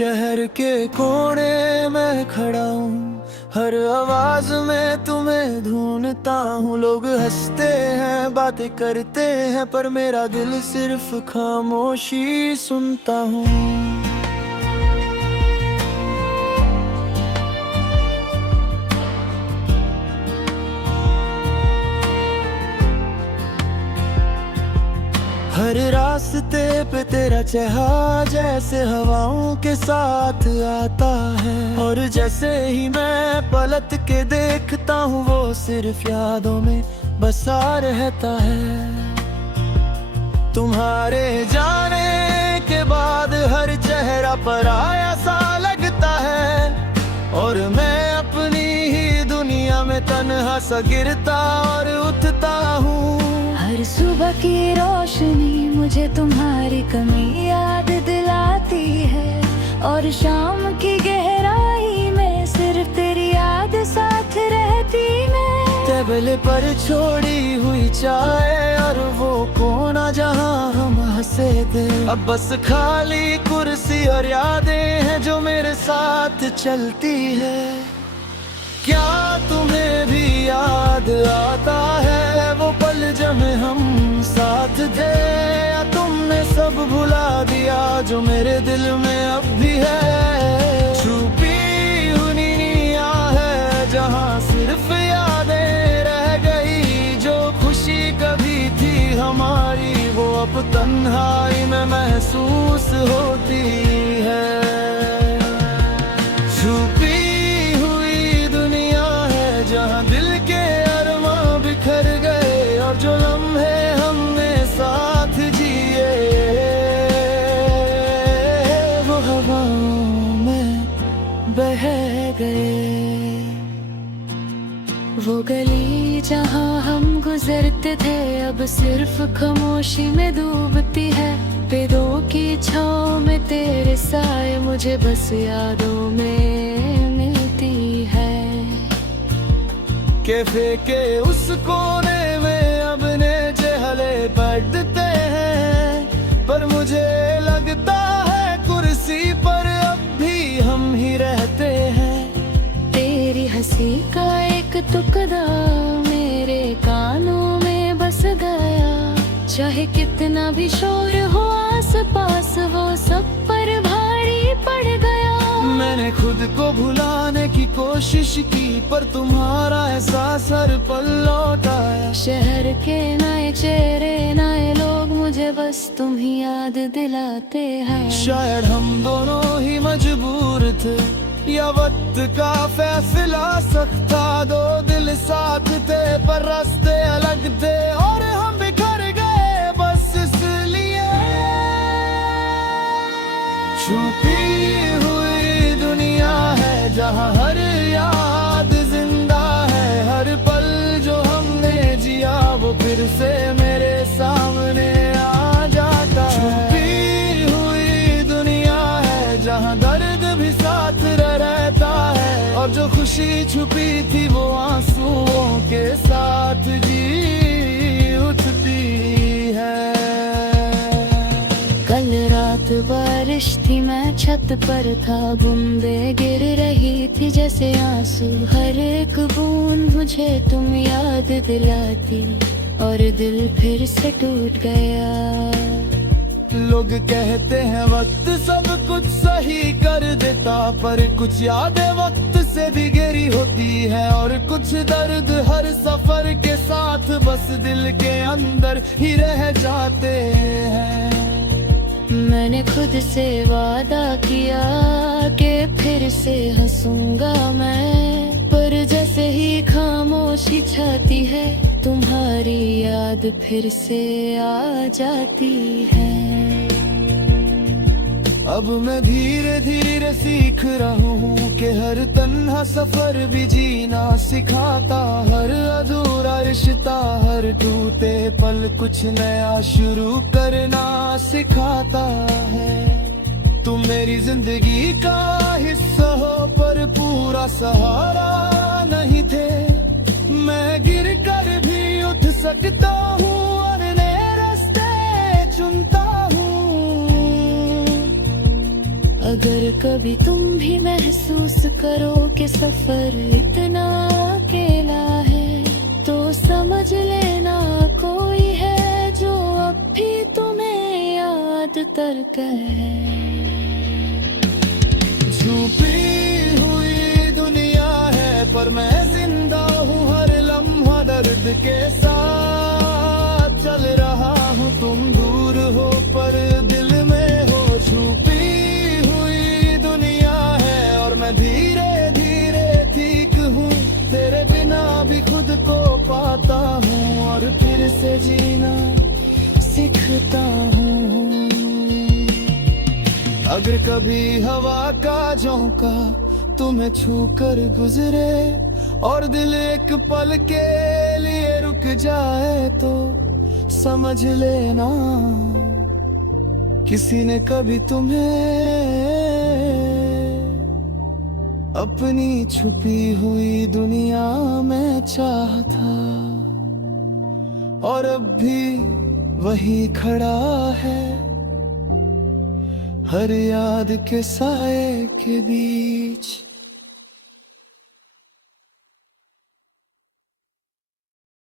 शहर के कोने में खड़ा हूँ, हर आवाज में तुम्हें ढूंढता हूँ। लोग हंसते हैं, बातें करते हैं, पर मेरा दिल सिर्फ खामोशी सुनता हूँ। हर रास्ते पे तेरा चेहरा जैसे हवाओं के साथ आता है, और जैसे ही मैं पलट के देखता हूँ वो सिर्फ यादों में बसा रहता है। तुम्हारे जाने के बाद हर चेहरा पराया सा लगता है, और मैं अपनी ही दुनिया में तन्हा सा गिरता और उठता हूँ। हर सुबह की रोशनी मुझे तुम्हारी कमी याद दिलाती है, और शाम की गहराई में सिर्फ तेरी याद साथ रहती मैं। टेबल पर छोड़ी हुई चाय और वो कोना जहां हम हंसे थे, अब बस खाली कुर्सी और यादें हैं जो मेरे साथ चलती है। क्या तुम्हें भी याद आता है वो पल जब हम साथ थे, या तुमने सब भुला दिया जो मेरे दिल में अब भी है। छुपी दुनिया है जहाँ सिर्फ यादें रह गई, जो खुशी कभी थी हमारी वो अब तन्हाई में महसूस होती है। छुपी जहाँ दिल के अरमां बिखर गए, और जो लम्हे हमने साथ जिए वो हवाओं में बह गए। वो गली जहाँ हम गुजरते थे अब सिर्फ खामोशी में डूबती है। पेड़ों की छाँव में तेरे साए मुझे बस यादों में मिलती है। कैफे के उस कोने में अब ने चेहरे बढ़ते हैं, पर मुझे लगता है कुर्सी पर अब भी हम ही रहते हैं। तेरी हंसी का एक टुकड़ा मेरे कानों में बस गया, चाहे कितना भी शोर हो आस पास वो सब पर भारी पड़ गया। मैंने खुद को भुलाने की कोशिश की, पर तुम्हारा एहसास हर पल लौट आया। शहर के नए चेहरे नए लोग मुझे बस तुम ही याद दिलाते हैं। शायद हम दोनों ही मजबूर थे, या वक्त का फैसला सख्त था। दो दिल साथ थे पर रास्ते अलग थे, और हम बिखर गए बस इसलिए। छुपी हुई दुनिया है जहाँ हर याद जिंदा है, हर पल जो हमने जिया वो फिर से मेरे सामने आ जाता है। छुपी हुई दुनिया है जहाँ दर्द भी साथ रहता है, और जो खुशी छुपी थी वो आंसुओं के साथ जी उठती है। कल रात बारिश थी, मैं छत पर था, बूंदें गिर रही थी जैसे आंसू। हर एक बूंद मुझे तुम याद दिलाती, और दिल फिर से टूट गया। लोग कहते हैं वक्त सब कुछ सही कर देता, पर कुछ यादें वक्त से भी गहरी होती है, और कुछ दर्द हर सफर के साथ बस दिल के अंदर ही रह जाते हैं। मैंने खुद से वादा किया कि फिर से हंसूंगा मैं, पर जैसे ही खामोशी छाती है तुम्हारी याद फिर से आ जाती है। अब मैं धीरे धीरे सीख रहा हूँ कि हर तन्हा सफर भी जीना सिखाता, हर अधूरा रिश्ता हर टूटे पल कुछ नया शुरू करना सिखाता है। तुम मेरी जिंदगी का हिस्सा हो पर पूरा सहारा नहीं थे। मैं गिर कर भी उठ सकता हूँ और नए रास्ते चुनता हूँ। अगर कभी तुम भी महसूस करो कि सफर इतना अकेला है, तो समझ लेना कोई है जो अब भी तुम्हें याद करता है। छुपी हुई दुनिया है पर मैं जिंदा हूँ, हर लम्हा दर्द के साथ चल रहा हूँ। तुम दूर हो पर दिल में हो, छुपी हुई दुनिया है और मैं धीरे धीरे ठीक हूँ। तेरे बिना भी खुद को पाता हूँ और फिर से जीना सीखता हूँ। अगर कभी हवा का झोंका तुम्हें छूकर गुजरे और दिल एक पल के लिए रुक जाए, तो समझ लेना किसी ने कभी तुम्हें अपनी छुपी हुई दुनिया में चाहा था, और अब भी वही खड़ा है हर याद के साए के बीच।